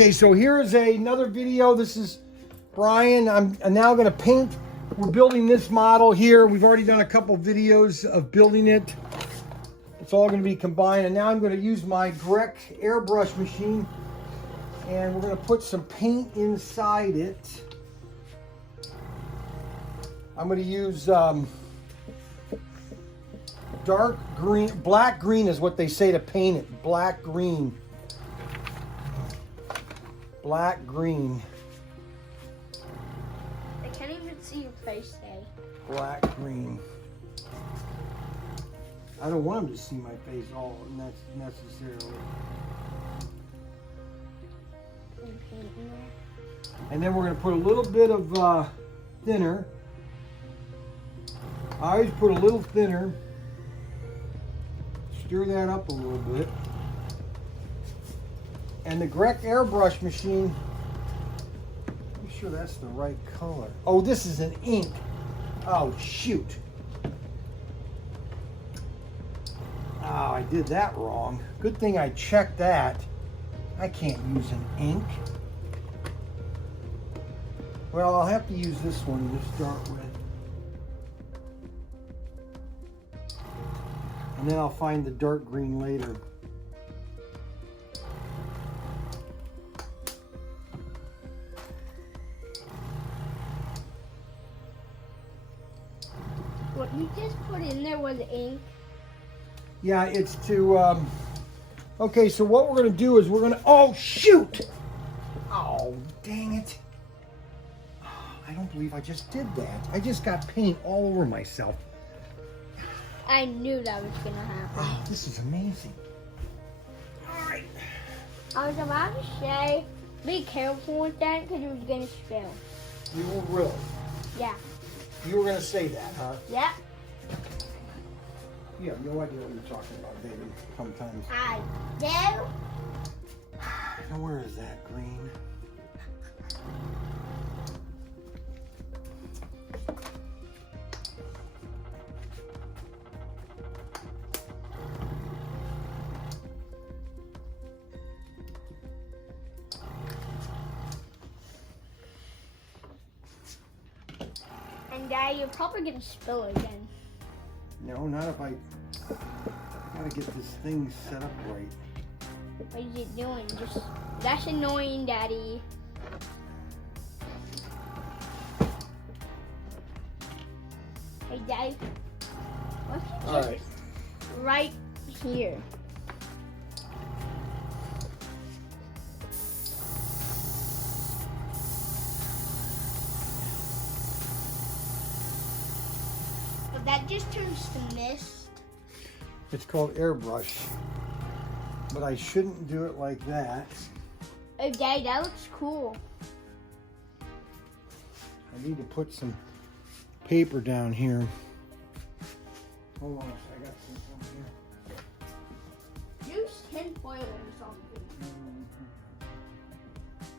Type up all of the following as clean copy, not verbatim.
Okay, so here's another video. This is Brian. I'm now going to paint. We're building this model here. We've already done a couple videos of building it. It's all going to be combined. And now I'm going to use my Grec airbrush machine. And we're going to put some paint inside it. I'm going to use dark green, black green is what they say to paint it. Black green. Black green. I can't even see your face today. Black green. I don't want them to see my face all necessarily. And then we're going to put a little bit of thinner. I always put a little thinner. Stir that up a little bit. And the Grec airbrush machine, make sure that's the right color. Oh, this is an ink. Oh, shoot. Oh, I did that wrong. Good thing I checked that. I can't use an ink. Well, I'll have to use this one to start with. And then I'll find the dark green later. What you just put in there was ink. Yeah, it's to, okay, so what we're going to do is we're going to, oh, shoot! Oh, dang it. I don't believe I just did that. I just got paint all over myself. I knew that was going to happen. Oh, this is amazing. All right. I was about to say, be careful with that because it was going to spill. You were really? Yeah. You were going to say that, huh? Yeah. You have no idea what you're talking about, David, sometimes. I do. Now, where is that green? And Dad, you're probably going to spill it again. No, not if I gotta get this thing set up right. What is it doing? Just that's annoying, Daddy. Hey, Daddy. What's it All right. right here? But that just turns to mist. It's called airbrush, but I shouldn't do it like that. Oh, Daddy, that looks cool. I need to put some paper down here. Hold on a second, I got some here. Use tinfoil or something.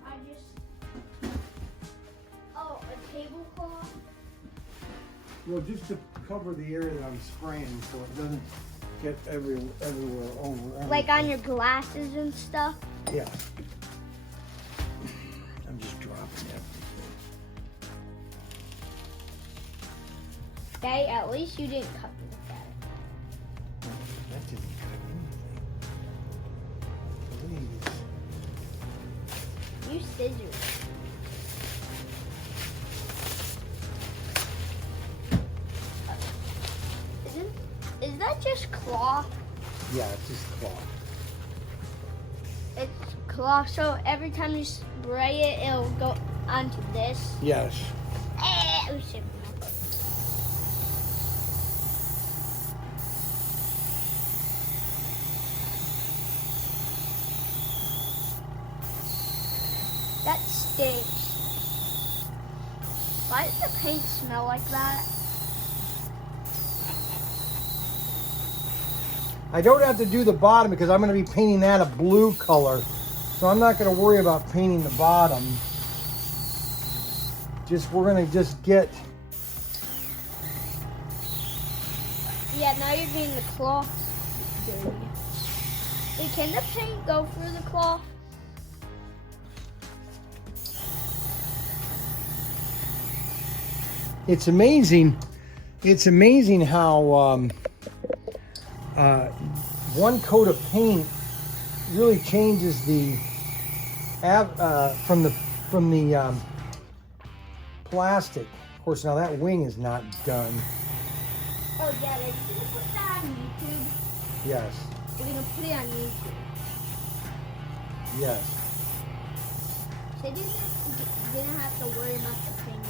I just... Oh, a tablecloth? Well, just to cover the area that I'm spraying so it doesn't get everywhere over. Like on your glasses and stuff? Yeah. I'm just dropping everything. Daddy, at least you didn't cut me with that. That didn't cut anything. Please. Use scissors. Is that just cloth? Yeah, it's just cloth. It's cloth, so every time you spray it, it'll go onto this. Yes. Oh, shit. That stinks. Why does the paint smell like that? I don't have to do the bottom because I'm going to be painting that a blue color. So I'm not going to worry about painting the bottom. We're going to just get... Yeah, now you're getting the cloth dirty. Hey, can the paint go through the cloth? It's amazing. It's amazing how one coat of paint really changes the from the plastic. Of course, now that wing is not done. Oh, yeah, are you gonna put that on YouTube? Yes. We're gonna put it on YouTube. Yes. So you didn't have to worry about the fingers.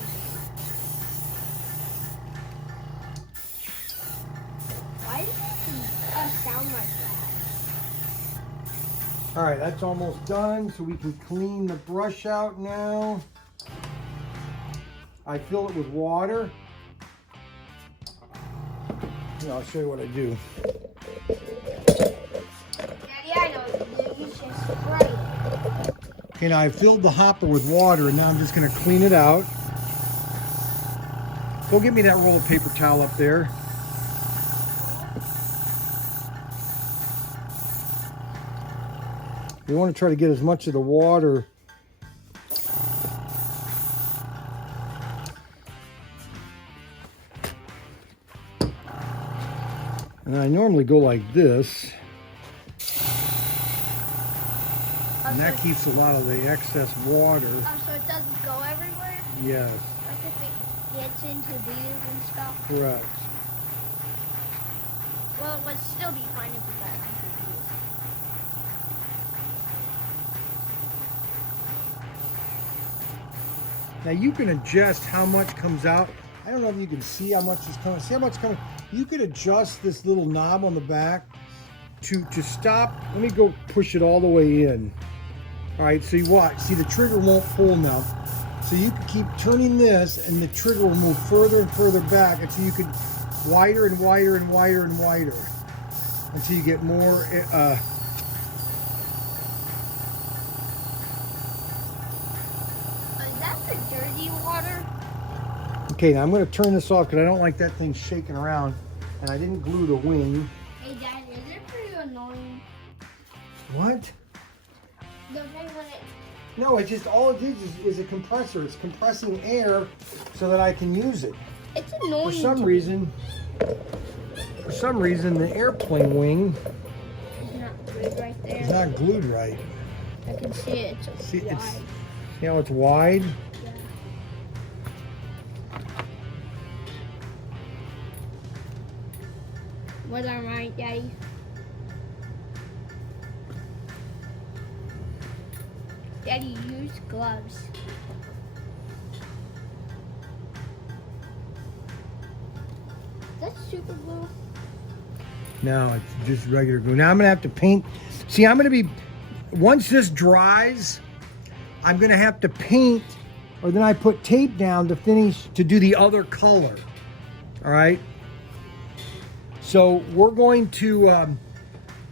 Why does it sound like that? All right, that's almost done, so we can clean the brush out now. I fill it with water. Yeah, I'll show you what I do. Daddy, I know what to do. You just spray it. Okay, now I filled the hopper with water, and now I'm just going to clean it out. Go get me that roll of paper towel up there. You want to try to get as much of the water and I normally go like this, and that keeps a lot of the excess water. Oh, so it doesn't go everywhere? Yes. Like if it gets into these and stuff? Correct. Well, it would still be fine if it got into these. Now you can adjust how much comes out. I don't know if you can see how much is coming. See how much is coming? You could adjust this little knob on the back to stop. Let me go push it all the way in. All right, so you watch. See, the trigger won't pull now. So you can keep turning this, and the trigger will move further and further back until you can wider and wider and wider and wider until you get more. Is that the dirty water? Okay, now I'm going to turn this off because I don't like that thing shaking around, and I didn't glue the wing. Hey, Dad, is it pretty annoying? What? The thing when it... No, it's just all it is a compressor. It's compressing air so that I can use it. It's annoying. For some reason, the airplane wing It's not good right there. is not glued right. I can see it. It's just See, wide. you know, it's wide. Yeah. Was I right, Daddy? Daddy, use gloves. That's super glue. No, it's just regular glue. Now I'm gonna have to paint. See, once this dries, I'm gonna have to paint, or then I put tape down to finish, to do the other color. All right. So we're going to,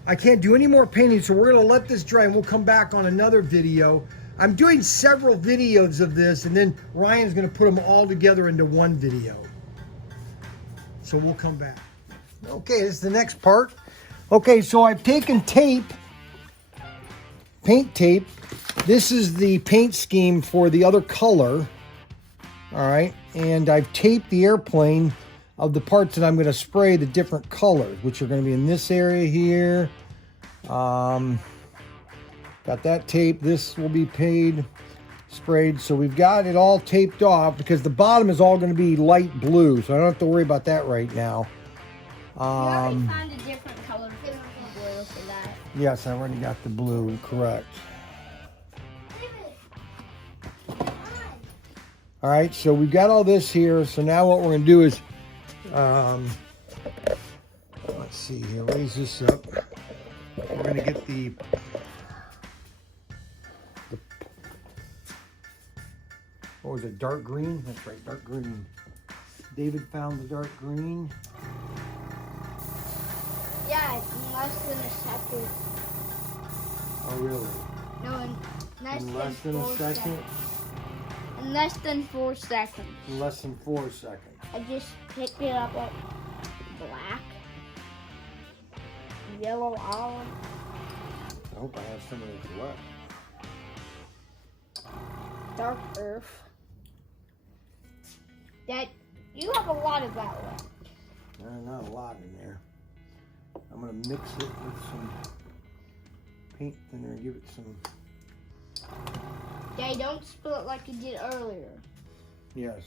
I can't do any more painting, so we're gonna let this dry and we'll come back on another video. I'm doing several videos of this, and then Ryan's gonna put them all together into one video. So we'll come back. Okay, this is the next part. Okay, so I've taken tape, paint tape. This is the paint scheme for the other color. All right, and I've taped the airplane of the parts that I'm going to spray the different colors, which are going to be in this area here. Got that tape. This will be sprayed. So we've got it all taped off because the bottom is all going to be light blue, so I don't have to worry about that right now. You already found a different color. Blue for that. Yes, I already got the blue, correct. All right, so we've got all this here. So now what we're going to do is, let's see here, raise this up. We're going to get the what was it, dark green? That's right, dark green. David found the dark green. Yeah, in less than a second. Oh, really? No, In less than a second? In less than 4 seconds. In less than 4 seconds. I just picked it up at black, yellow olive. I hope I have some of this left. Dark earth. That You have a lot of that left. Not a lot in there. I'm going to mix it with some paint thinner and give it some... Daddy, don't spill it like you did earlier. Yes.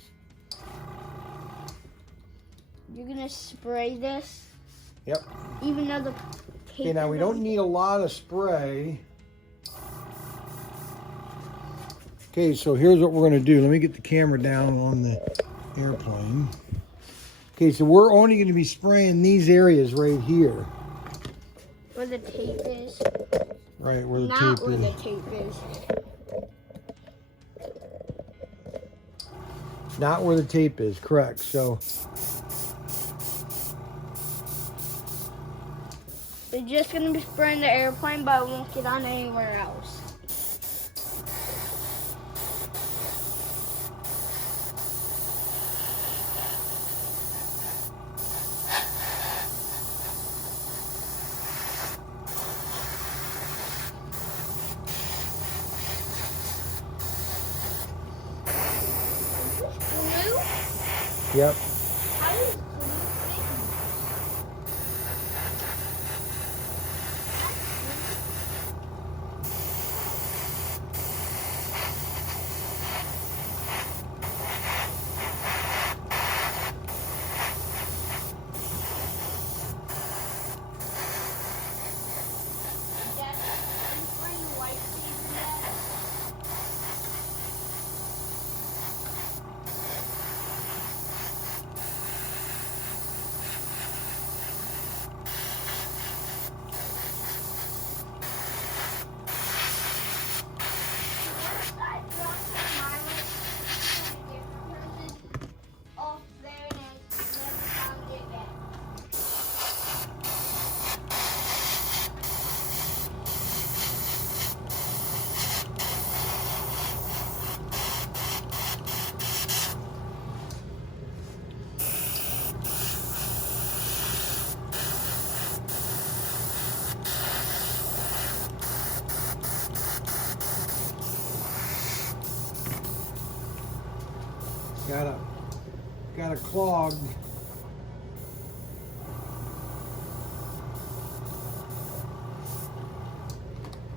You're going to spray this? Yep. Even though the tape Okay, now we don't need a lot of spray. Okay, so here's what we're going to do. Let me get the camera down on the airplane. Okay, so we're only going to be spraying these areas right here. Where the tape is. Right, where the Not tape where is. the tape is. Not where the tape is, correct. So We're just going to be spraying the airplane, but it won't get on anywhere else. Glue? yep. How does glue stick? Dad, are you spraying the white paper yet? Got a clogged.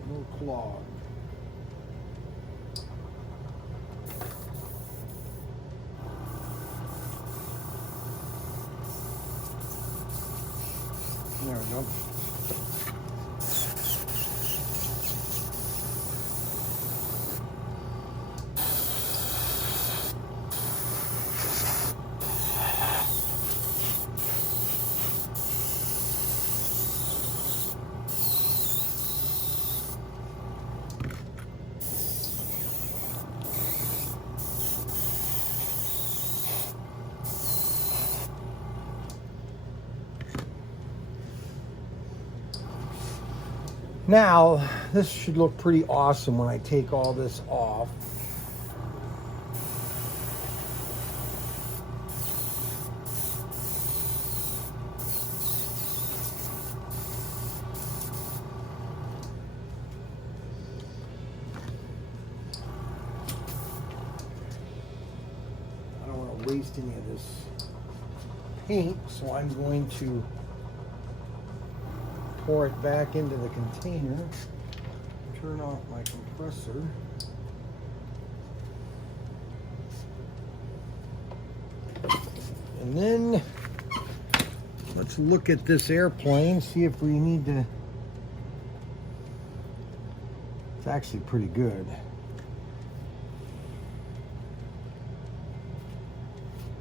No clog. There we go. Now, this should look pretty awesome when I take all this off. I don't want to waste any of this paint, so I'm going to pour it back into the container, turn off my compressor. And then let's look at this airplane, see if we need to. It's actually pretty good.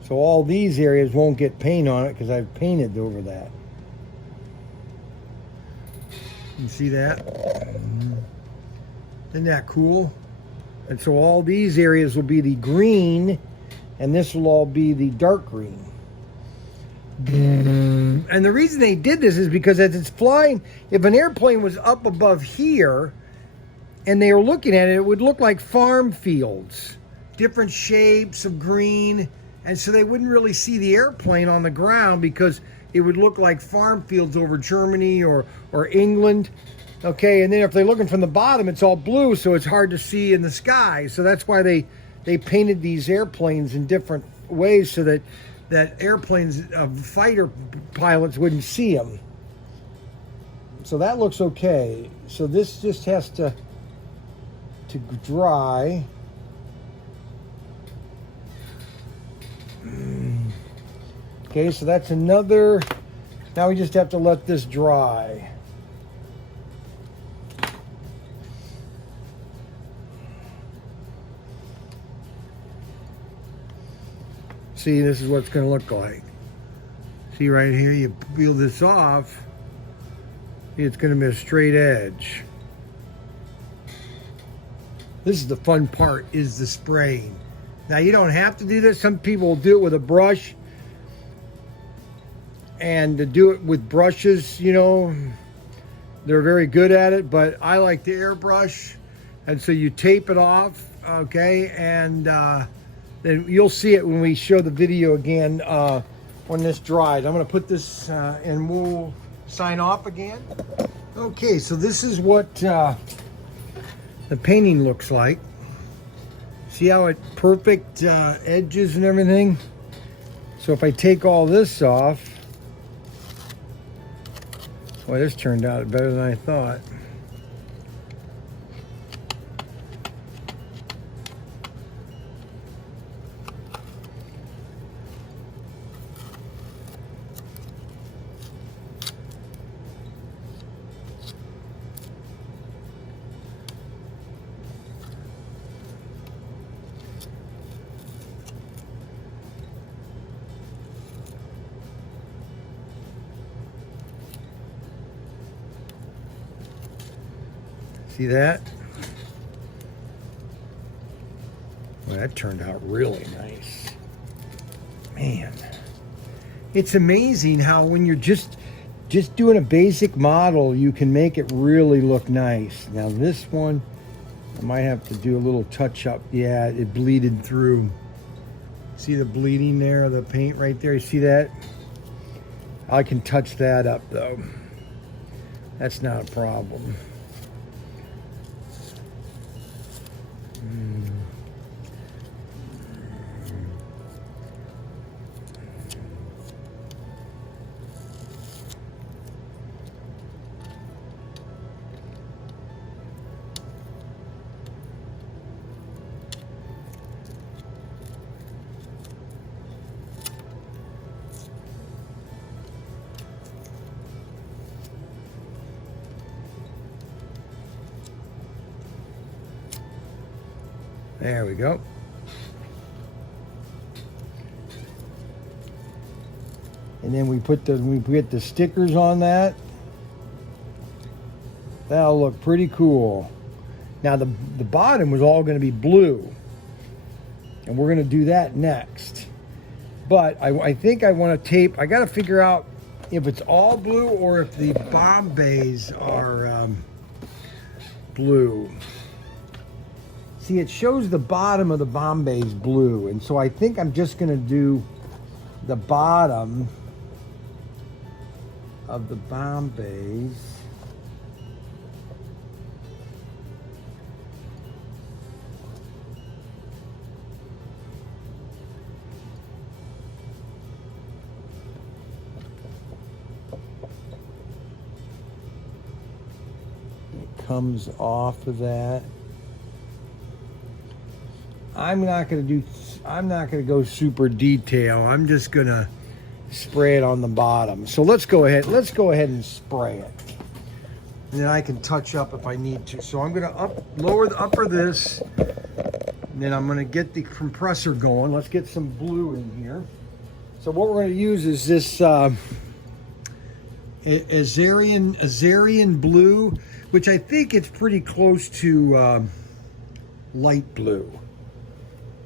So all these areas won't get paint on it because I've painted over that. You see that? Isn't that cool? And so all these areas will be the green, and this will all be the dark green. And the reason they did this is because as it's flying, if an airplane was up above here and they were looking at it, it would look like farm fields, different shapes of green, and so they wouldn't really see the airplane on the ground because it would look like farm fields over Germany or England. Okay, and then if they're looking from the bottom, it's all blue, so it's hard to see in the sky. So that's why they painted these airplanes in different ways so that that airplanes, fighter pilots wouldn't see them. So that looks okay. So this just has to dry. Okay, so that's another. Now we just have to let this dry. See, this is what it's going to look like. See right here, you peel this off, it's going to be a straight edge. This is the fun part, is the spraying. Now you don't have to do this. Some people will do it with a brush. And to do it with brushes, you know, they're very good at it, but I like the airbrush. And so you tape it off, okay, and then you'll see it when we show the video again when this dries. I'm going to put this and we'll sign off again. Okay, so this is what the painting looks like. See how it perfect edges and everything? So if I take all this off, boy, this turned out better than I thought. See that? Well, that turned out really nice. Man, it's amazing how when you're just doing a basic model, you can make it really look nice. Now this one, I might have to do a little touch up. Yeah, it bleeded through. See the bleeding there of the paint right there? You see that? I can touch that up though. That's not a problem. There we go. And then we get the stickers on that. That'll look pretty cool. Now the bottom was all going to be blue, and we're going to do that next. But I think I want to tape. I got to figure out if it's all blue or if the Bombays are blue. See, it shows the bottom of the Bombays blue, and so I think I'm just going to do the bottom of the Bombays. It comes off of that. I'm not going to go super detail. I'm just going to spray it on the bottom. So let's go ahead and spray it. And then I can touch up if I need to. So I'm going to lower the upper this. And then I'm going to get the compressor going. Let's get some blue in here. So what we're going to use is this Azarian blue, which I think it's pretty close to light blue.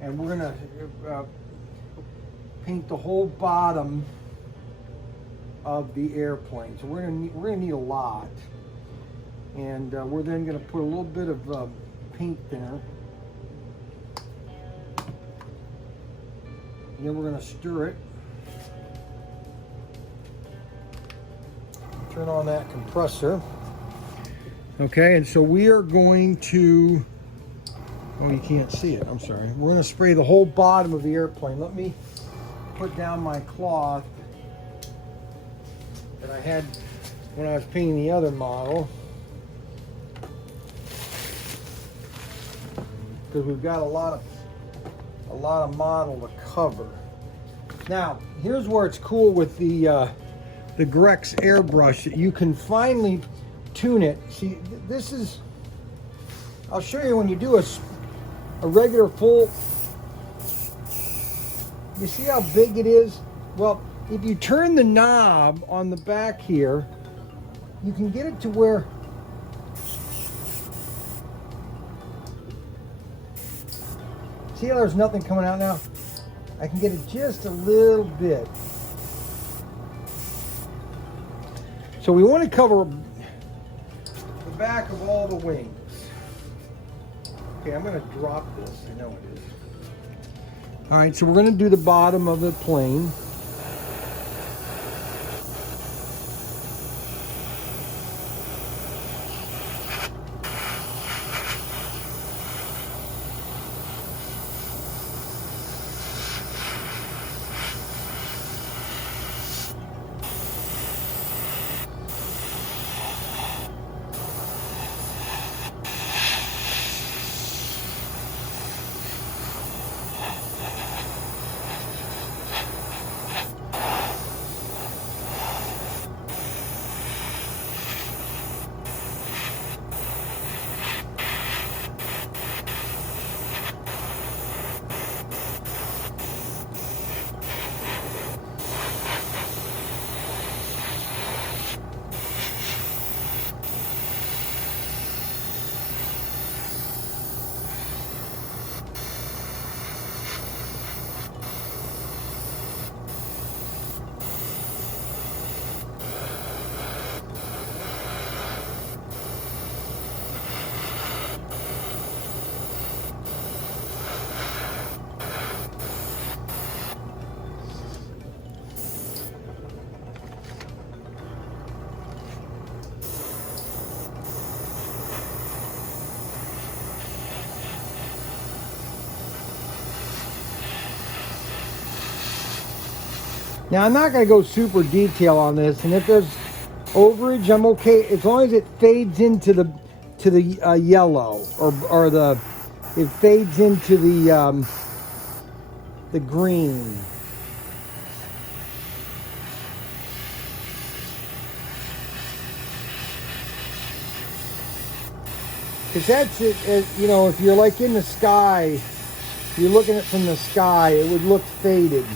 And we're going to paint the whole bottom of the airplane. So we're going to need a lot. And we're then going to put a little bit of paint there. And then we're going to stir it. Turn on that compressor. Okay, and so we are going to, oh, you can't see it, I'm sorry. We're going to spray the whole bottom of the airplane. Let me put down my cloth that I had when I was painting the other model, because we've got a lot of model to cover. Now, here's where it's cool with the Grex airbrush, that you can finally tune it. See, this is, I'll show you when you do a regular full, you see how big it is? Well, if you turn the knob on the back here, you can get it to where see how there's nothing coming out now? I can get it just a little bit. So we want to cover the back of all the wings. Okay, I'm going to drop this. I know it is. All right, so we're going to do the bottom of the plane. Now, I'm not going to go super detail on this, and if there's overage, I'm okay as long as it fades into the yellow, or it fades into the green. Because that's it, you know, if you're like in the sky, you're looking at it from the sky, it would look faded.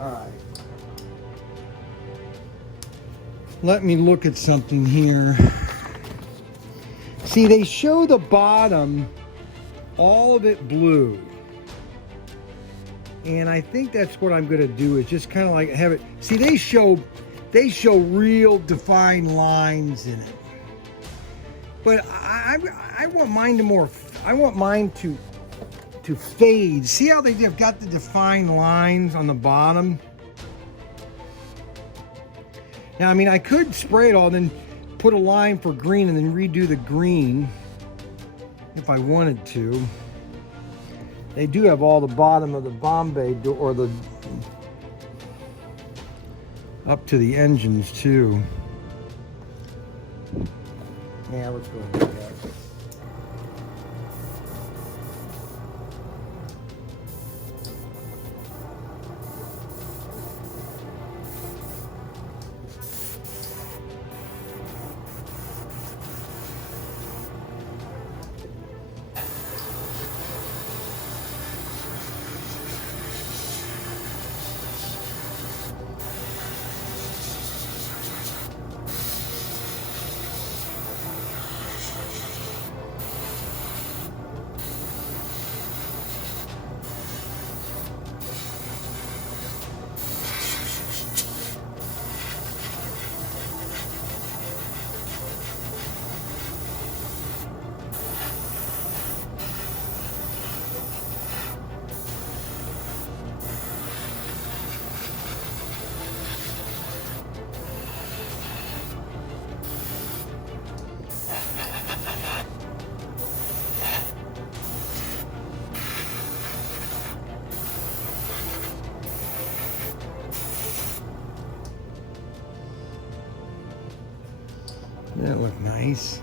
All right. Let me look at something here. See, they show the bottom, all of it blue. And I think that's what I'm going to do, is just kind of like have it. See, they show real defined lines in it. But I want mine to I want mine to fade. See how they've got the defined lines on the bottom? Now, I mean, I could spray it all, then put a line for green and then redo the green if I wanted to. They do have all the bottom of the Bombay door, or the up to the engines too. Yeah, let's go with that. Doesn't it look nice?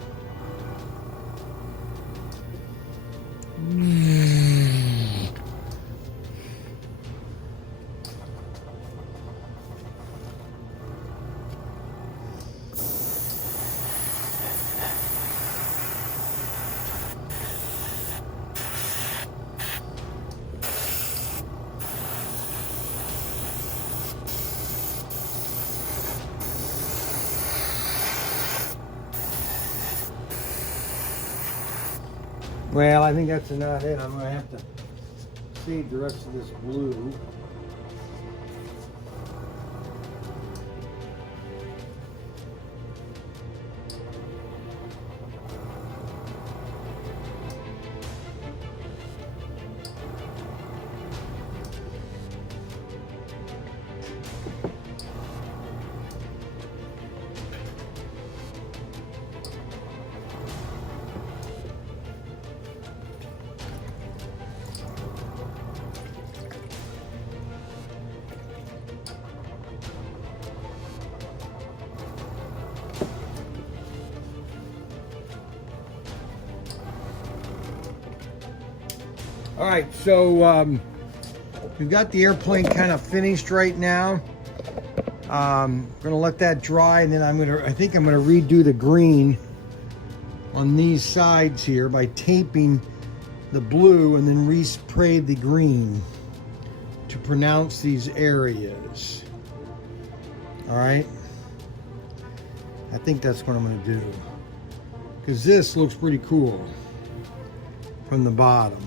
Well, I think that's not it. I'm going to have to save the rest of this blue. All right, so we've got the airplane kind of finished right now. I'm gonna let that dry, and then I think I'm gonna redo the green on these sides here by taping the blue and then respray the green to pronounce these areas. All right, I think that's what I'm gonna do, because this looks pretty cool from the bottom.